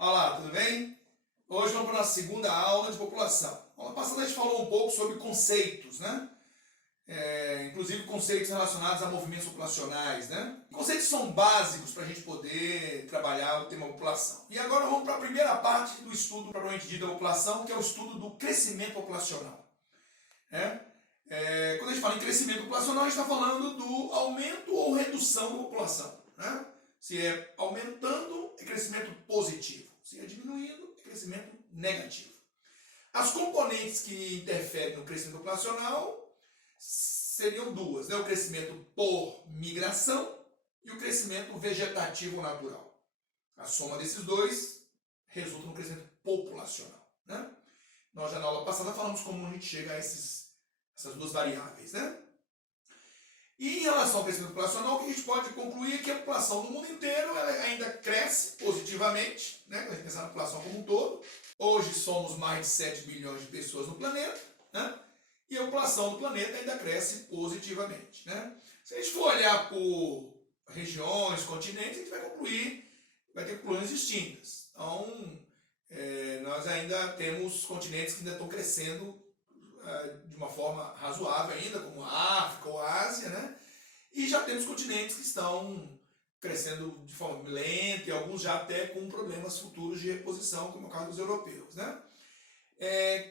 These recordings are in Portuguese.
Olá, tudo bem? Hoje vamos para a nossa segunda aula de população. Na aula passada a gente falou um pouco sobre conceitos, né? Inclusive conceitos relacionados a movimentos populacionais, né? Conceitos são básicos para a gente poder trabalhar o tema população. E agora vamos para a primeira parte do estudo propriamente dito da população, que é o estudo do crescimento populacional. Quando a gente fala em crescimento populacional, a gente está falando do aumento ou redução da população, né? Se é aumentando, é crescimento positivo. Se é diminuindo, é crescimento negativo. As componentes que interferem no crescimento populacional seriam duas, né? O crescimento por migração e o crescimento vegetativo natural. A soma desses dois resulta no crescimento populacional, né? Nós já na aula passada falamos como a gente chega a essas duas variáveis, né? E em relação ao crescimento populacional, o que a gente pode concluir é que a população no mundo inteiro ela ainda cresce positivamente, né? Quando a gente pensar na população como um todo. Hoje somos mais de 7 bilhões de pessoas no planeta, né? E a população do planeta ainda cresce positivamente, né? Se a gente for olhar por regiões, continentes, a gente vai ter conclusões distintas. Então, nós ainda temos continentes que ainda estão crescendo de uma forma razoável ainda, como a África ou a Ásia, né? E já temos continentes que estão crescendo de forma lenta e alguns já até com problemas futuros de reposição, como é o caso dos europeus, né?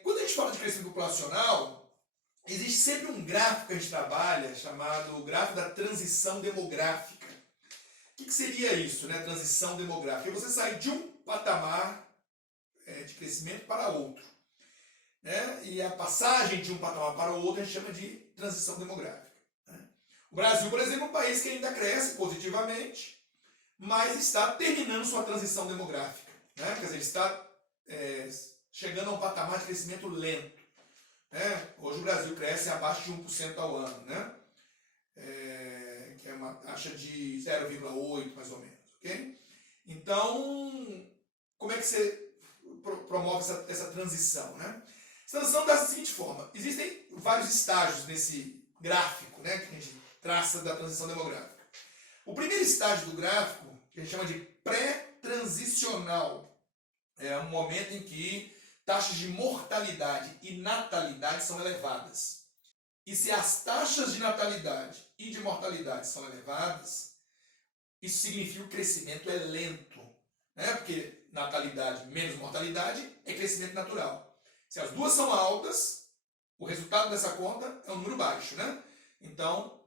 Quando a gente fala de crescimento populacional, existe sempre um gráfico que a gente trabalha, chamado gráfico da transição demográfica. O que seria isso, né? Transição demográfica? É você sair de um patamar de crescimento para outro. E a passagem de um patamar para o outro a gente chama de transição demográfica. O Brasil, por exemplo, é um país que ainda cresce positivamente, mas está terminando sua transição demográfica. Quer dizer, ele está chegando a um patamar de crescimento lento. Hoje o Brasil cresce abaixo de 1% ao ano, que é uma taxa de 0,8 mais ou menos. Okay? Então, como é que você promove essa transição? Essa transição da seguinte forma: existem vários estágios nesse gráfico, que a gente traça da transição demográfica. O primeiro estágio do gráfico, que a gente chama de pré-transicional, é um momento em que taxas de mortalidade e natalidade são elevadas. E se as taxas de natalidade e de mortalidade são elevadas, isso significa que o crescimento é lento. Porque natalidade menos mortalidade é crescimento natural. Se as duas são altas, o resultado dessa conta é um número baixo. Então,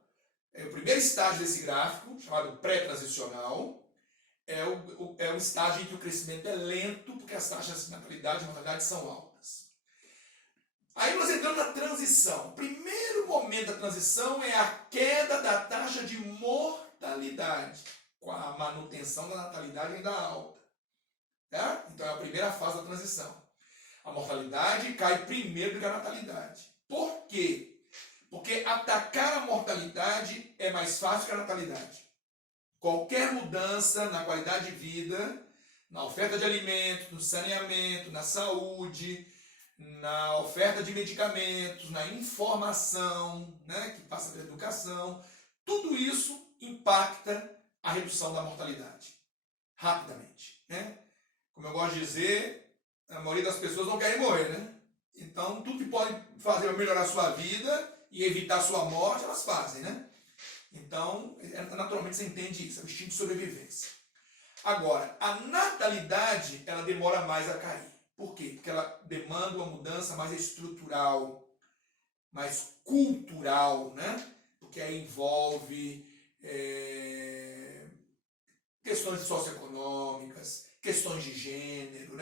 o primeiro estágio desse gráfico, chamado pré-transicional, é o estágio em que o crescimento é lento, porque as taxas de natalidade e mortalidade são altas. Aí nós entramos na transição. O primeiro momento da transição é a queda da taxa de mortalidade, com a manutenção da natalidade ainda alta. Então é a primeira fase da transição. A mortalidade cai primeiro do que a natalidade. Por quê? Porque atacar a mortalidade é mais fácil que a natalidade. Qualquer mudança na qualidade de vida, na oferta de alimentos, no saneamento, na saúde, na oferta de medicamentos, na informação, que passa pela educação, tudo isso impacta a redução da mortalidade rapidamente. Como eu gosto de dizer, a maioria das pessoas não querem morrer, Então, tudo que pode fazer para melhorar a sua vida e evitar a sua morte, elas fazem, Então, naturalmente você entende isso, é o instinto de sobrevivência. Agora, a natalidade, ela demora mais a cair. Por quê? Porque ela demanda uma mudança mais estrutural, mais cultural, Porque aí envolve questões socioeconômicas, questões de gênero,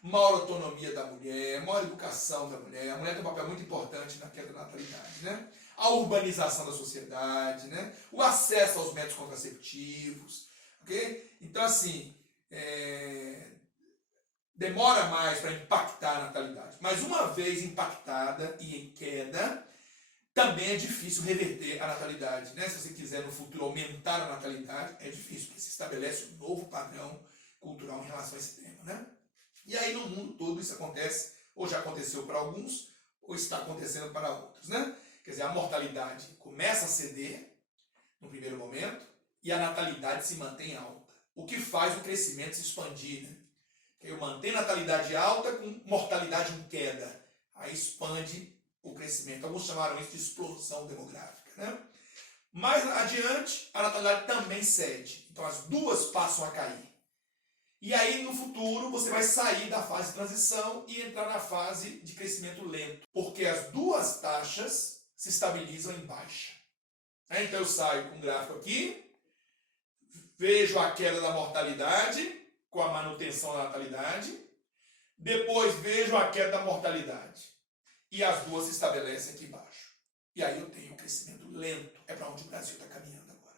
maior autonomia da mulher, maior educação da mulher. A mulher tem um papel muito importante na queda da natalidade, A urbanização da sociedade, O acesso aos métodos contraceptivos, ok? Então, assim, demora mais para impactar a natalidade. Mas uma vez impactada e em queda, também é difícil reverter a natalidade. Se você quiser no futuro aumentar a natalidade, é difícil, porque se estabelece um novo padrão cultural em relação a esse tema. E aí no mundo todo isso acontece, ou já aconteceu para alguns, ou está acontecendo para outros. Quer dizer, a mortalidade começa a ceder no primeiro momento e a natalidade se mantém alta. O que faz o crescimento se expandir. que eu mantenho natalidade alta com mortalidade em queda. Aí expande o crescimento. Alguns chamaram isso de explosão demográfica, né? Mais adiante, a natalidade também cede. Então as duas passam a cair. E aí, no futuro, você vai sair da fase de transição e entrar na fase de crescimento lento. Porque as duas taxas se estabilizam em baixa. Então eu saio com um gráfico aqui, vejo a queda da mortalidade com a manutenção da natalidade, depois vejo a queda da mortalidade. E as duas se estabelecem aqui embaixo. E aí eu tenho um crescimento lento. É para onde o Brasil está caminhando agora.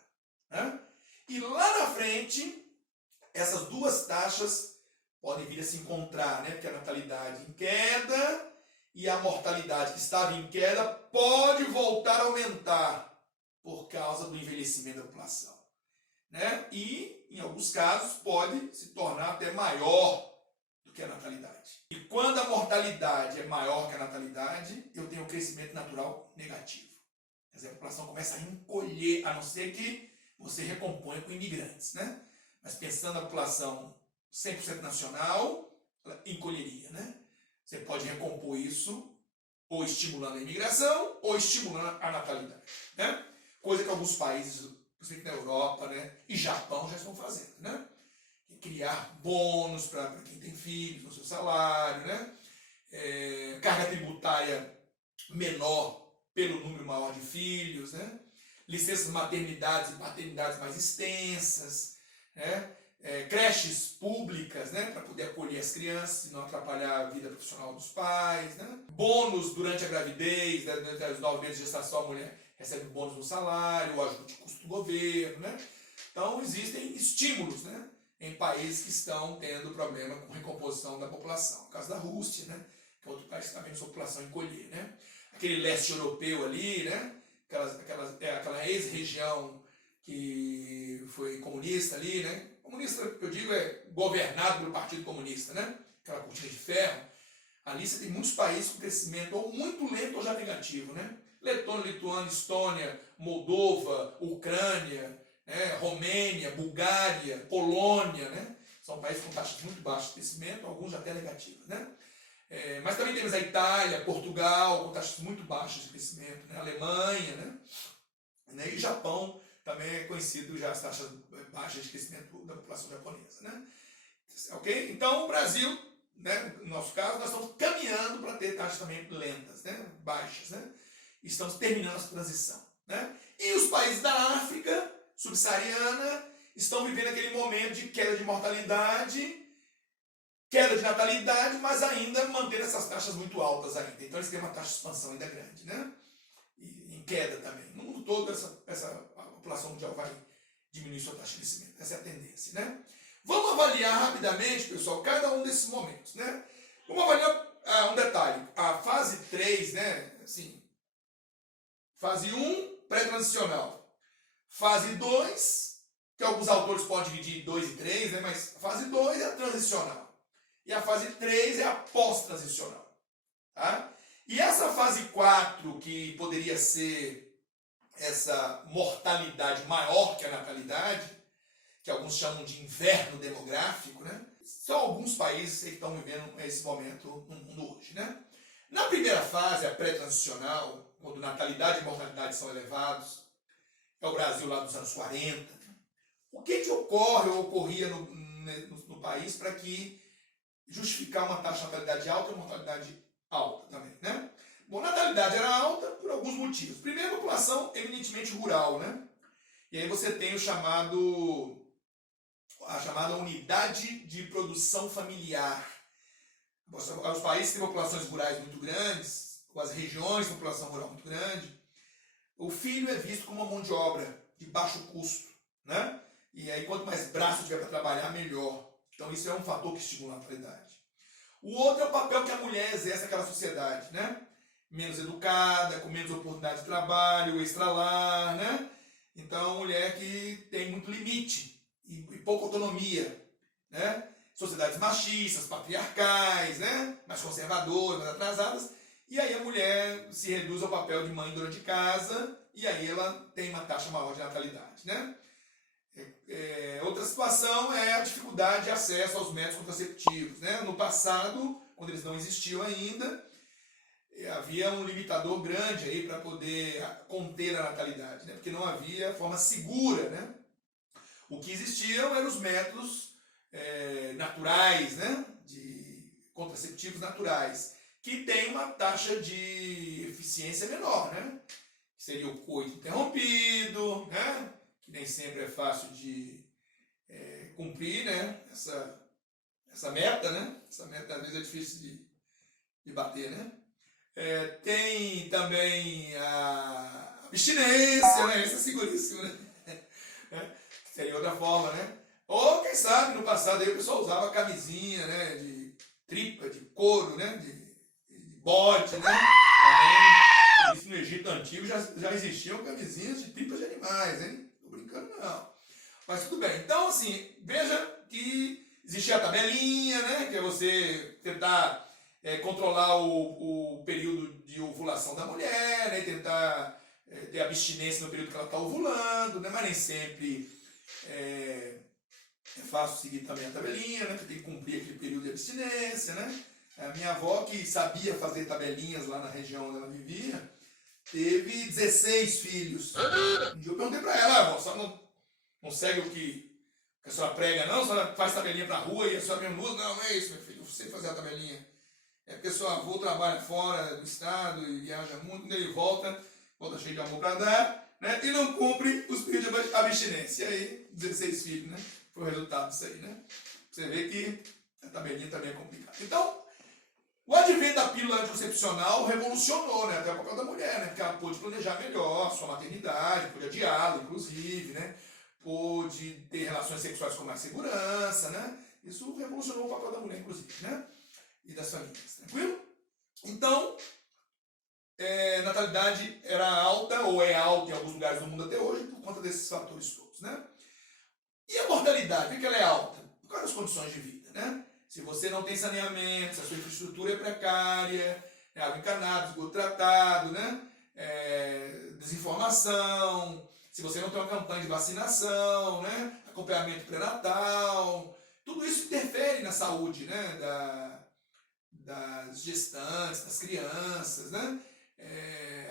Né? E lá na frente, essas duas taxas podem vir a se encontrar, né? Porque a natalidade em queda e a mortalidade que estava em queda pode voltar a aumentar por causa do envelhecimento da população. Né? E, em alguns casos, pode se tornar até maior do que a natalidade. E quando a mortalidade é maior que a natalidade, eu tenho um crescimento natural negativo. Quer dizer, a população começa a encolher, a não ser que você recomponha com imigrantes. Né? Mas pensando na população 100% nacional, ela encolheria. Né? Você pode recompor isso ou estimulando a imigração ou estimulando a natalidade. Né? Coisa que alguns países, principalmente na Europa, né, e Japão já estão fazendo. Né? Criar bônus para quem tem filhos no seu salário, né? Carga tributária menor pelo número maior de filhos, né? Licenças maternidades e paternidades mais extensas, né? Creches públicas, né, para poder acolher as crianças e não atrapalhar a vida profissional dos pais, né? Bônus durante a gravidez, né, durante os 9 meses de gestação a mulher recebe bônus no salário, ajuda de custo do governo, né? Então existem estímulos, né, em países que estão tendo problema com recomposição da população. No caso da Rússia, né, que é outro país que está vendo sua população encolher, né? Aquele leste europeu ali, né, aquela ex-região que foi comunista ali, né? Comunista, eu digo, é governado pelo Partido Comunista, né? Aquela cortina de ferro. Ali você tem muitos países com crescimento ou muito lento ou já negativo, né? Letônia, Lituânia, Estônia, Moldova, Ucrânia, né? Romênia, Bulgária, Polônia, né? São países com taxas muito baixas de crescimento, alguns até negativas, né? Mas também temos a Itália, Portugal, com taxas muito baixas de crescimento, né? Alemanha, né? E Japão também é conhecido já as taxas baixas de crescimento da população japonesa, né? Ok? Então o Brasil, né, no nosso caso, nós estamos caminhando para ter taxas também lentas, né? Baixas, né? Estamos terminando essa transição, né? E os países da África subsaariana estão vivendo aquele momento de queda de mortalidade, queda de natalidade, mas ainda mantendo essas taxas muito altas ainda. Então eles têm uma taxa de expansão ainda grande, né? E em queda também. No mundo todo a população mundial vai diminuir sua taxa de crescimento. Essa é a tendência, né? Vamos avaliar rapidamente, pessoal, cada um desses momentos, né? Vamos avaliar um detalhe. A fase 3, né? Assim, fase 1, pré-transicional. Fase 2, que alguns autores podem dividir em 2 e 3, né? Mas a fase 2 é a transicional. E a fase 3 é a pós-transicional. Tá? E essa fase 4, que poderia ser essa mortalidade maior que a natalidade, que alguns chamam de inverno demográfico, né? São alguns países que estão vivendo esse momento no mundo hoje, né? Na primeira fase, a pré-transicional, quando natalidade e mortalidade são elevados, é o Brasil lá dos anos 40. O que ocorre ou ocorria no país para que justificar uma taxa de natalidade alta e mortalidade alta também, né? Bom, a natalidade era alta por alguns motivos. Primeiro, a população eminentemente rural, né? E aí você tem a chamada unidade de produção familiar. Os países têm populações rurais muito grandes, ou as regiões de população rural muito grande, o filho é visto como uma mão de obra de baixo custo, né? E aí quanto mais braço tiver para trabalhar, melhor. Então isso é um fator que estimula a natalidade. O outro é o papel que a mulher exerce naquela sociedade, né? Menos educada, com menos oportunidade de trabalho, extralar, né? Então, mulher que tem muito limite e pouca autonomia, né? Sociedades machistas, patriarcais, né? Mais conservadoras, mais atrasadas. E aí a mulher se reduz ao papel de mãe dona de casa e aí ela tem uma taxa maior de natalidade, né? Outra situação é a dificuldade de acesso aos métodos contraceptivos, né? No passado, quando eles não existiam ainda, havia um limitador grande aí para poder conter a natalidade, né? Porque não havia forma segura, né? O que existiam eram os métodos naturais, né? De contraceptivos naturais, que tem uma taxa de eficiência menor, né? Que seria o coito interrompido, né? Que nem sempre é fácil de cumprir, né? Essa meta, né? Essa meta às vezes é difícil de bater, né? Tem também a abstinência, né? Isso é seguríssimo, né? Seria outra forma, né? Ou, quem sabe, no passado aí o pessoal usava camisinha, né? De tripa, de couro, né? De bode, né? Também, isso no Egito Antigo já existiam camisinhas de tripas de animais, hein? Não tô brincando, não. Mas tudo bem. Então, assim, veja que existia a tabelinha, né? Que é você tentar controlar o período de ovulação da mulher, né? Tentar ter abstinência no período que ela está ovulando, né? Mas nem sempre é fácil seguir também a tabelinha, né? Porque tem que cumprir aquele período de abstinência, né? A minha avó, que sabia fazer tabelinhas lá na região onde ela vivia, teve 16 filhos. Um dia eu perguntei para ela: avó, só não segue o que a senhora prega, não? A senhora faz tabelinha para a rua e a senhora mesmo usa? Não, não é isso, meu filho, eu sei fazer a tabelinha. É porque seu avô trabalha fora do estado e viaja muito, quando ele volta cheio de amor para dar, né? E não cumpre os pedidos de abstinência. E aí, 16 filhos, né? Foi o resultado disso aí, né? Você vê que a tabelinha também é complicada. Então, o advento da pílula anticoncepcional revolucionou, né? Até o papel da mulher, né? Porque ela pôde planejar melhor a sua maternidade, pôde adiá-la, inclusive, né? Pôde ter relações sexuais com mais segurança, né? Isso revolucionou o papel da mulher, inclusive, né? E das famílias, tranquilo? Então, natalidade era alta, ou é alta em alguns lugares do mundo até hoje, por conta desses fatores todos, né? E a mortalidade, por que ela é alta? Por causa das condições de vida, né? Se você não tem saneamento, se a sua infraestrutura é precária, água encanada, esgoto tratado, né? Desinformação, se você não tem uma campanha de vacinação, né? Acompanhamento pré-natal, tudo isso interfere na saúde, né? Das gestantes, das crianças, né?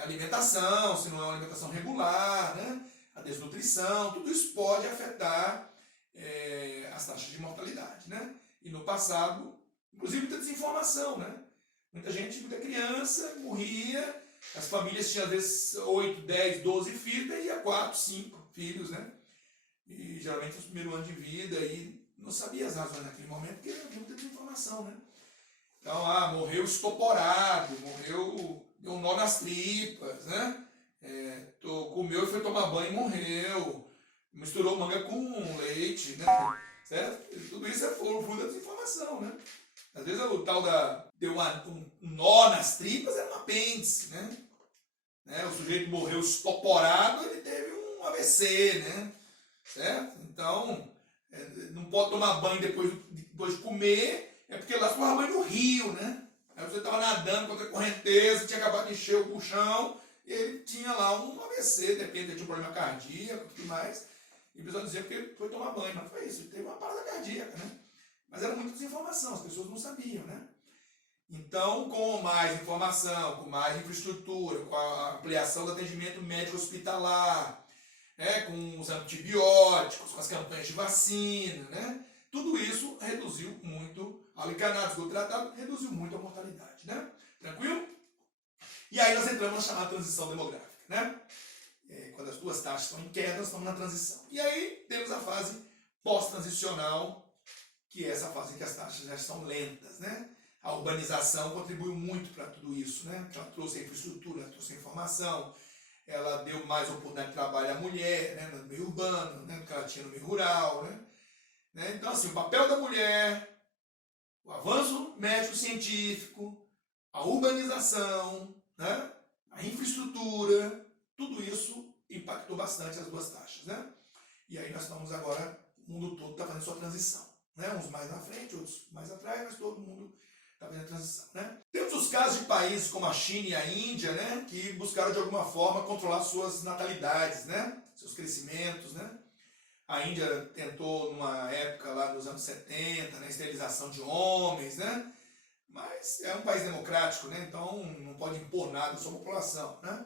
Alimentação, se não é uma alimentação regular, né? A desnutrição, tudo isso pode afetar as taxas de mortalidade, né? E no passado, inclusive muita desinformação, né? Muita criança morria, as famílias tinham às vezes 8, 10, 12 filhos, e ia 4, 5 filhos, né? E geralmente no primeiro ano de vida, e não sabia as razões naquele momento, porque havia muita desinformação, né? Então, morreu estoporado, deu um nó nas tripas, né? Comeu e foi tomar banho e morreu. Misturou manga com leite, né? Certo? Tudo isso é fruto da desinformação, né? Às vezes o tal deu um nó nas tripas, era um apêndice, né? O sujeito morreu estoporado, ele teve um AVC, né? Certo? Então, não pode tomar banho depois de comer, é porque lá tomava banho no rio, né? Aí você estava nadando contra a correnteza, tinha acabado de encher o puxão, e ele tinha lá um AVC, depende, tinha um problema cardíaco e tudo mais. E precisou dizer porque foi tomar banho, mas foi isso, ele teve uma parada cardíaca, né? Mas era muita desinformação, as pessoas não sabiam, né? Então, com mais informação, com mais infraestrutura, com a ampliação do atendimento médico hospitalar, né? Com os antibióticos, com as campanhas de vacina, né? Tudo isso reduziu muito, ao encanado, esgoto tratado, reduziu muito a mortalidade, né? Tranquilo? E aí nós entramos na chamada transição demográfica, né? Quando as duas taxas estão em queda, nós estamos na transição. E aí temos a fase pós-transicional, que é essa fase em que as taxas já estão lentas, né? A urbanização contribuiu muito para tudo isso, né? Ela trouxe a infraestrutura, ela trouxe a informação, ela deu mais oportunidade de trabalho à mulher, né? No meio urbano, né? Do que ela tinha no meio rural, né? Então, assim, o papel da mulher, o avanço médico-científico, a urbanização, né? A infraestrutura, tudo isso impactou bastante as duas taxas, né? E aí nós estamos agora, o mundo todo está fazendo sua transição, né? Uns mais na frente, outros mais atrás, mas todo mundo está fazendo a transição, né? Temos os casos de países como a China e a Índia, né? Que buscaram de alguma forma controlar suas natalidades, né? Seus crescimentos, né? A Índia tentou, numa época lá dos anos 70, né, esterilização de homens, né? Mas é um país democrático, né? Então não pode impor nada à sua população, né?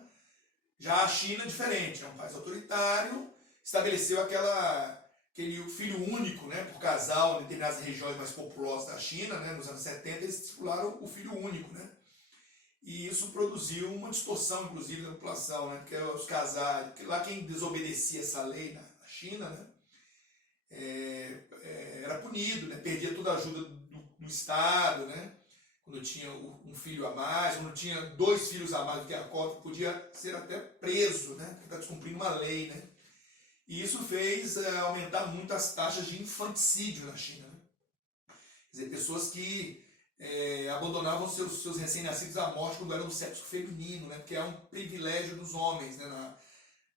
Já a China é diferente, é um país autoritário, estabeleceu aquele filho único, né, por casal em determinadas regiões mais populosas da China, né, nos anos 70, eles estipularam o filho único, né? E isso produziu uma distorção, inclusive, da população, né? Porque os casais, lá quem desobedecia essa lei na China, né, era punido, né? Perdia toda a ajuda do Estado, né? Quando tinha um filho a mais, quando tinha 2 filhos a mais do que a cota, podia ser até preso, né? Porque está descumprindo uma lei, né? E isso fez aumentar muito as taxas de infanticídio na China, né? Quer dizer, pessoas que abandonavam seus recém-nascidos à morte quando eram do sexo feminino, né? Porque é um privilégio dos homens, né?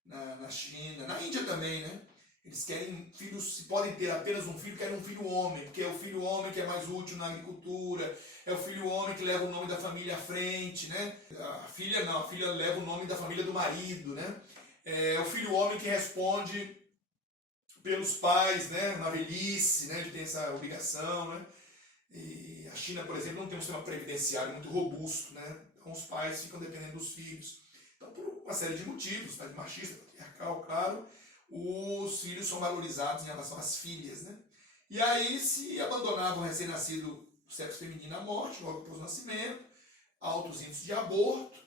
Na China, na Índia também, né? Eles querem filhos, se podem ter apenas um filho, querem um filho homem, porque é o filho homem que é mais útil na agricultura, é o filho homem que leva o nome da família à frente, né? A filha não, a filha leva o nome da família do marido, né? É o filho homem que responde pelos pais, né? Na velhice, né? Ele tem essa obrigação, né? E a China, por exemplo, não tem um sistema previdenciário muito robusto, né? Então os pais ficam dependendo dos filhos. Então, por uma série de motivos, né? Machista, patriarcal, claro, os filhos são valorizados em relação às filhas, né? E aí se abandonava o recém-nascido do sexo feminino à morte, logo após o nascimento, altos índices de aborto,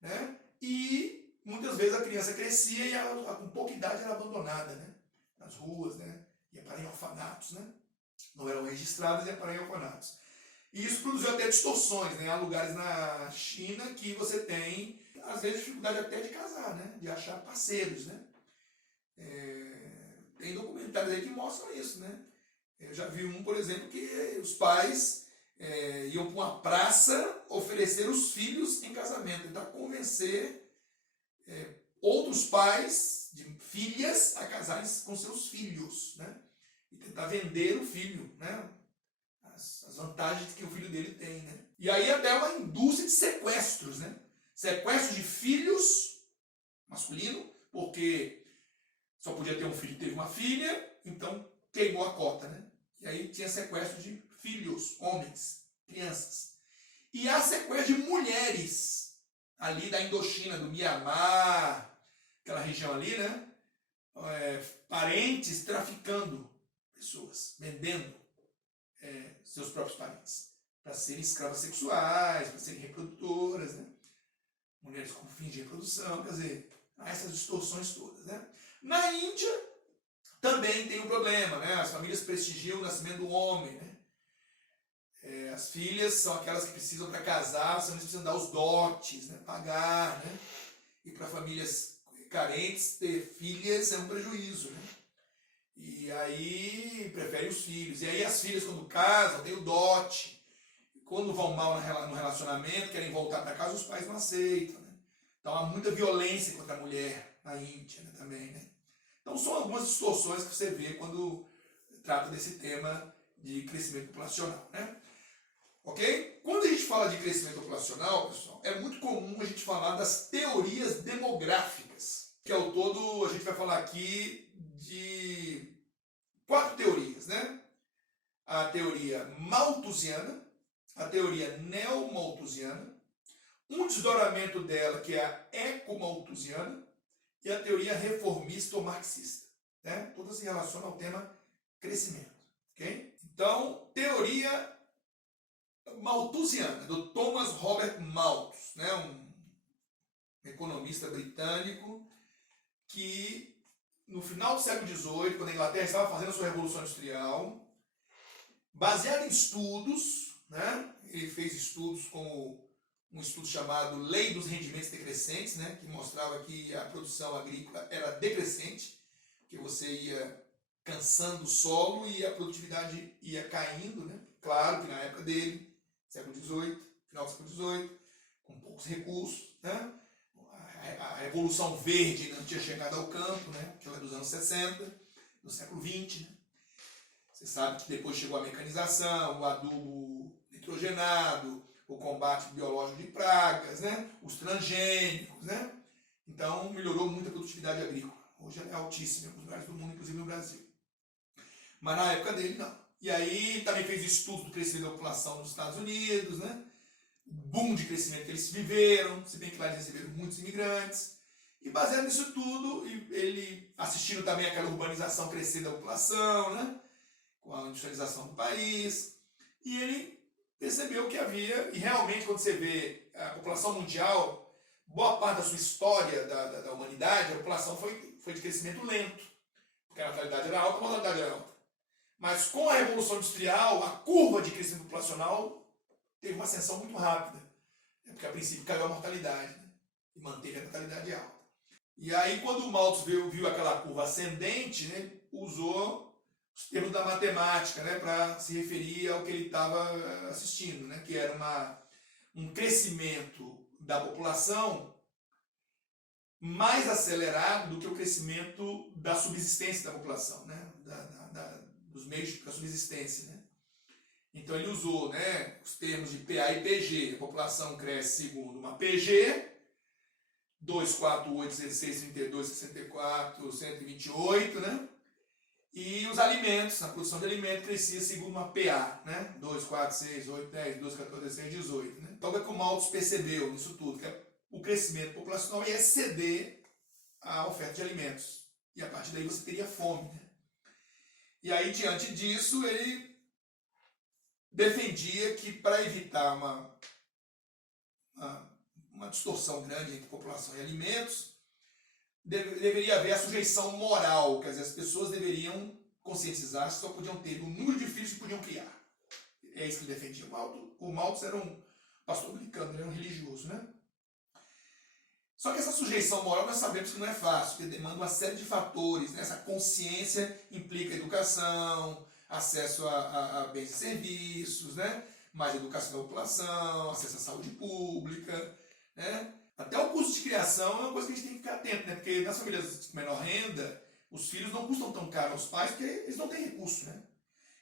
né? E muitas vezes a criança crescia e ela, com pouca idade era abandonada, né? Nas ruas, né? Ia para em orfanatos, né? Não eram registradas e ia para em orfanatos. E isso produziu até distorções, né? Há lugares na China que você tem, às vezes, dificuldade até de casar, né? De achar parceiros, né? Tem documentários aí que mostram isso, né? Eu já vi um, por exemplo, que os pais iam para uma praça oferecer os filhos em casamento, tentar convencer outros pais de filhas a casarem com seus filhos, né? E tentar vender o filho, né? As vantagens que o filho dele tem, né? E aí até uma indústria de sequestros, né? Sequestro de filhos masculino, porque só podia ter um filho, teve uma filha, então queimou a cota, né? E aí tinha sequestro de filhos, homens, crianças. E há sequestro de mulheres, ali da Indochina, do Mianmar, aquela região ali, né? Parentes traficando pessoas, vendendo seus próprios parentes, para serem escravas sexuais, para serem reprodutoras, né? Mulheres com fins de reprodução, quer dizer, há essas distorções todas, né? Na Índia também tem um problema, né? As famílias prestigiam o nascimento do homem, né? As filhas são aquelas que precisam para casar, as famílias precisam dar os dotes, né? Pagar, né? E para famílias carentes ter filhas é um prejuízo, né? E aí preferem os filhos. E aí as filhas quando casam têm o dote. Quando vão mal no relacionamento, querem voltar para casa, os pais não aceitam, né? Então há muita violência contra a mulher na Índia, né, também, né? Então são algumas distorções que você vê quando trata desse tema de crescimento populacional, né? Ok? Quando a gente fala de crescimento populacional, pessoal, é muito comum a gente falar das teorias demográficas, que ao todo a gente vai falar aqui de 4 teorias, né? A teoria malthusiana, a teoria neomalthusiana, um desdobramento dela que é a ecomalthusiana e a teoria reformista ou marxista, né? Todas se relacionam ao tema crescimento, ok? Então, teoria malthusiana, do Thomas Robert Malthus, né? Um economista britânico que no final do século XVIII, quando a Inglaterra estava fazendo a sua Revolução Industrial, baseado em estudos, né? Ele fez estudos como um estudo chamado Lei dos Rendimentos Decrescentes, né? Que mostrava que a produção agrícola era decrescente, que você ia cansando o solo e a produtividade ia caindo, né? Claro que na época dele, século XVIII, final do século XVIII, com poucos recursos, né? A Revolução Verde ainda não tinha chegado ao campo, né? Que era dos anos 60, do século XX, né? Você sabe que depois chegou a mecanização, o adubo nitrogenado, o combate biológico de pragas, né? Os transgênicos, né? Então melhorou muito a produtividade agrícola. Hoje ela é altíssima em alguns lugares do mundo, inclusive no Brasil. Mas na época dele, não. E aí também fez estudo do crescimento da população nos Estados Unidos, né? O boom de crescimento que eles viveram, se bem que lá eles receberam muitos imigrantes. E baseado nisso tudo, ele assistindo também aquela urbanização crescendo da população, né? Com a industrialização do país. E ele percebeu que havia, e realmente quando você vê a população mundial, boa parte da sua história da humanidade, a população foi de crescimento lento. Porque a natalidade era alta, a mortalidade era alta. Mas com a Revolução Industrial, a curva de crescimento populacional teve uma ascensão muito rápida. Porque a princípio caiu a mortalidade, né? E manteve a natalidade alta. E aí quando o Malthus viu aquela curva ascendente, né, usou os termos da matemática, né, para se referir ao que ele estava assistindo, né, que era um crescimento da população mais acelerado do que o crescimento da subsistência da população, né, dos meios da subsistência. Né. Então ele usou, né, os termos de PA e PG. A população cresce segundo uma PG, 2, 4, 8, 16, 32, 64, 128, né? E os alimentos, a produção de alimentos crescia segundo uma PA, né? 2, 4, 6, 8, 10, 12, 14, 16, 18. Né? Então o que é que o Malthus percebeu nisso tudo? Que o crescimento populacional ia exceder a oferta de alimentos. E a partir daí você teria fome. Né? E aí, diante disso, ele defendia que para evitar uma distorção grande entre população e alimentos, deveria haver a sujeição moral, quer dizer, as pessoas deveriam conscientizar que só podiam ter o número de filhos que podiam criar. É isso que ele defendia. O Malthus era um pastor anglicano, ele era um religioso, né? Só que essa sujeição moral nós sabemos que não é fácil, porque demanda uma série de fatores, né? Essa consciência implica educação, acesso a bens e serviços, né? Mais educação da população, acesso à saúde pública, né? Até o custo de criação é uma coisa que a gente tem que ficar atento, né? Porque nas famílias de menor renda, os filhos não custam tão caro aos pais porque eles não têm recurso, né?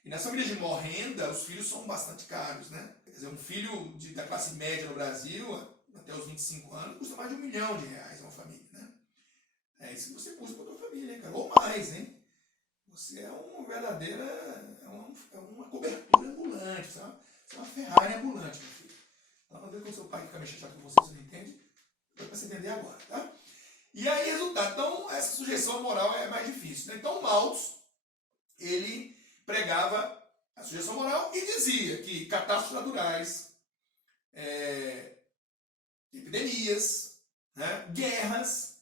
E nas famílias de menor renda, os filhos são bastante caros, né? Quer dizer, um filho da classe média no Brasil, até os 25 anos, custa mais de R$1 milhão uma família, né? É isso que você custa para a tua família, cara. Ou mais, hein? Você é uma verdadeira, é uma cobertura ambulante, sabe? Você é uma Ferrari ambulante, meu filho. Então, quando o seu pai fica mexendo chato com você não entende, vai para você entender agora, tá? E aí, resultado. Então, essa sujeição moral é mais difícil. Né? Então, o Malthus, ele pregava a sujeição moral e dizia que catástrofes naturais, epidemias, né, guerras,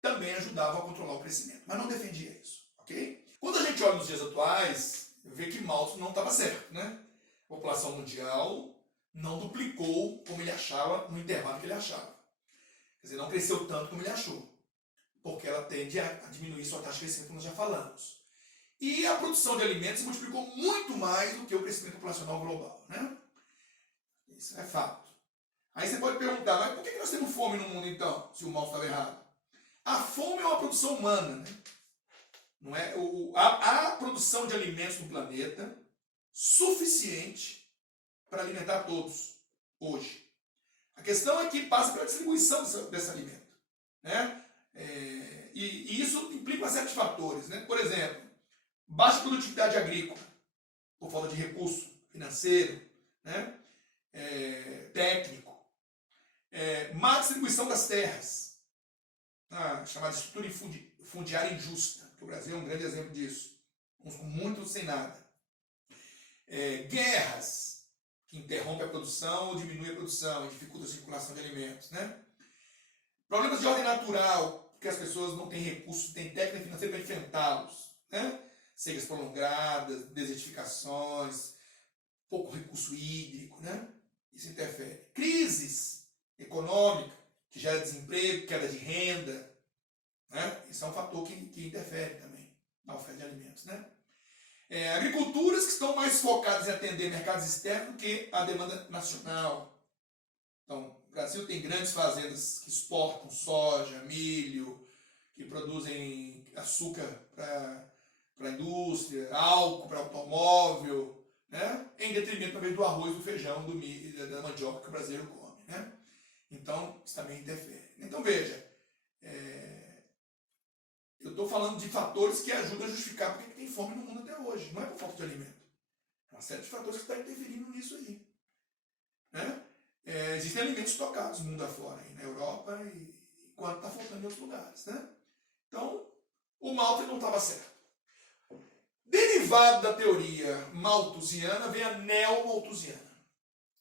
também ajudavam a controlar o crescimento. Mas não defendia isso, ok? Quando a gente olha nos dias atuais, vê que Malthus não estava certo, né? A população mundial não duplicou como ele achava, no intervalo que ele achava. Quer dizer, não cresceu tanto como ele achou. Porque ela tende a diminuir sua taxa de crescimento, como nós já falamos. E a produção de alimentos se multiplicou muito mais do que o crescimento populacional global, né? Isso é fato. Aí você pode perguntar, mas por que nós temos fome no mundo então, se o mal estava errado? A fome é uma produção humana, né? Não é? A produção de alimentos no planeta suficiente para alimentar todos hoje. A questão é que passa pela distribuição desse alimento, né? E isso implica uma série de fatores, né? Por exemplo, baixa produtividade agrícola, por falta de recurso financeiro, né? Técnico, má distribuição das terras, chamada estrutura fundiária injusta, que o Brasil é um grande exemplo disso, uns com muito, outros sem nada. Guerras, que interrompem a produção ou diminuem a produção e dificultam a circulação de alimentos, né? Problemas de ordem natural, porque as pessoas não têm recursos, têm técnica financeira para enfrentá-los, né? Secas prolongadas, desertificações, pouco recurso hídrico, né? Isso interfere. Crises econômicas, que gera desemprego, queda de renda, né? Isso é um fator que interfere também na oferta de alimentos, né? Agriculturas que estão mais focadas em atender mercados externos do que a demanda nacional. Então, o Brasil tem grandes fazendas que exportam soja, milho, que produzem açúcar para a indústria, álcool para automóvel, né? Em detrimento talvez do arroz, do feijão, do milho, da mandioca que o brasileiro come, né? Então, isso também interfere. Então, veja, Eu estou falando de fatores que ajudam a justificar porque tem fome no mundo até hoje. Não é por falta de alimento. Uma série de fatores que estão interferindo nisso aí. Né? Existem alimentos estocados mundo afora, aí, na Europa, e enquanto está faltando em outros lugares. Né? Então, o Malthus não estava certo. Derivado da teoria malthusiana vem a neo-malthusiana,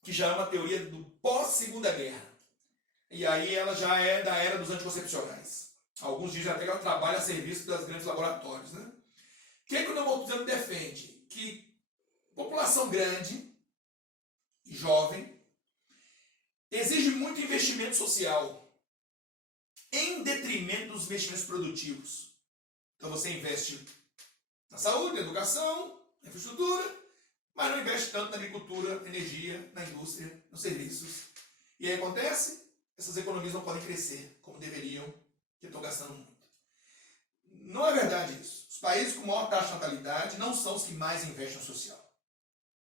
que já é uma teoria do pós-segunda guerra. E aí ela já é da era dos anticoncepcionais. Alguns dizem até que ela trabalha a serviço das grandes laboratórios. Né? O que o neo-malthusiano defende? Que população grande e jovem exige muito investimento social em detrimento dos investimentos produtivos. Então você investe na saúde, na educação, na infraestrutura, mas não investe tanto na agricultura, na energia, na indústria, nos serviços. E aí acontece, essas economias não podem crescer como deveriam, porque estão gastando muito. Não é verdade isso. Os países com maior taxa de natalidade não são os que mais investem no social.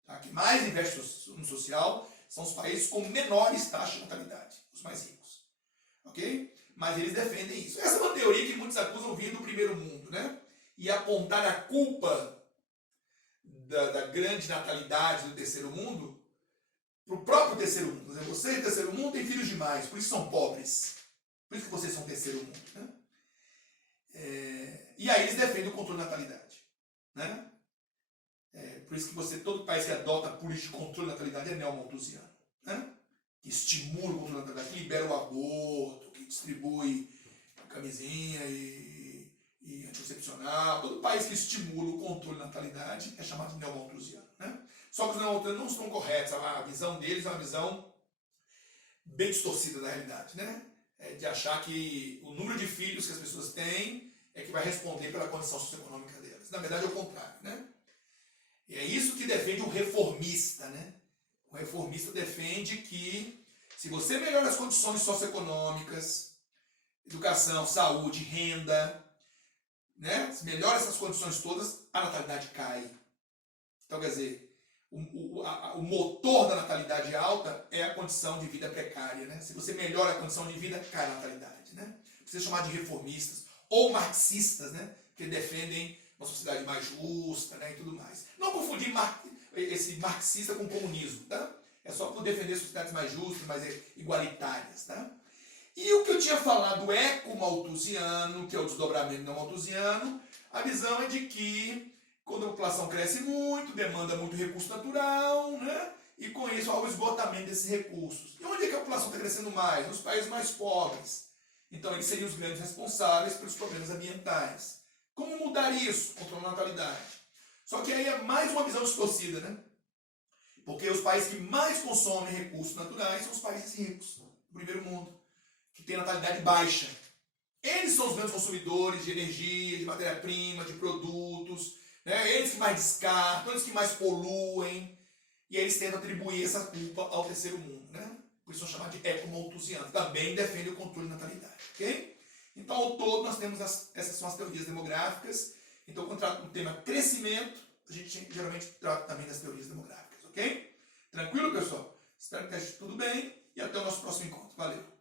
Tá? Que mais investem no social são os países com menores taxas de natalidade, os mais ricos. Ok? Mas eles defendem isso. Essa é uma teoria que muitos acusam vir do primeiro mundo, né? E apontar a culpa da grande natalidade do terceiro mundo para o próprio terceiro mundo. Vocês, terceiro mundo, têm filhos demais, por isso são pobres. Por isso que vocês são terceiro mundo. Né? E aí eles defendem o controle da natalidade. Né? Por isso que todo país que adota a política de controle da natalidade é neo-malthusiano. Né? Que estimula o controle da natalidade, que libera o aborto, que distribui camisinha e anticoncepcional. Todo país que estimula o controle da natalidade é chamado de neo-malthusiano. Né? Só que os neo-malthusianos não estão corretos. A visão deles é uma visão bem distorcida da realidade. Né? De achar que o número de filhos que as pessoas têm é que vai responder pela condição socioeconômica delas. Na verdade é o contrário. Né? E é isso que defende o reformista. Né? O reformista defende que se você melhora as condições socioeconômicas, educação, saúde, renda, né? Se melhora essas condições todas, a natalidade cai. Então, quer dizer, o motor da natalidade alta é a condição de vida precária. Né? Se você melhora a condição de vida, cai a natalidade. Né? Precisa chamar de reformistas ou marxistas, né? Que defendem uma sociedade mais justa, né? E tudo mais. Não confundir esse marxista com comunismo. Tá? É só por defender sociedades mais justas, mais igualitárias. Tá? E o que eu tinha falado eco-malthusiano, que é o desdobramento não malthusiano, a visão é de que quando a população cresce muito, demanda muito recurso natural, né? E com isso há o esgotamento desses recursos. E onde é que a população está crescendo mais? Nos países mais pobres. Então eles seriam os grandes responsáveis pelos problemas ambientais. Como mudar isso? Controlar a natalidade. Só que aí é mais uma visão distorcida, né? Porque os países que mais consomem recursos naturais são os países ricos, do primeiro mundo, que tem natalidade baixa. Eles são os grandes consumidores de energia, de matéria-prima, de produtos, né? Eles que mais descartam, eles que mais poluem, e eles tentam atribuir essa culpa ao terceiro mundo. Né? Por isso são chamados de eco-malthusianos. Também defendem o controle da natalidade. Okay? Então, ao todo, nós temos essas são as teorias demográficas. Então, quando trata do tema crescimento, a gente geralmente trata também das teorias demográficas. Ok? Tranquilo, pessoal? Espero que esteja tudo bem e até o nosso próximo encontro. Valeu!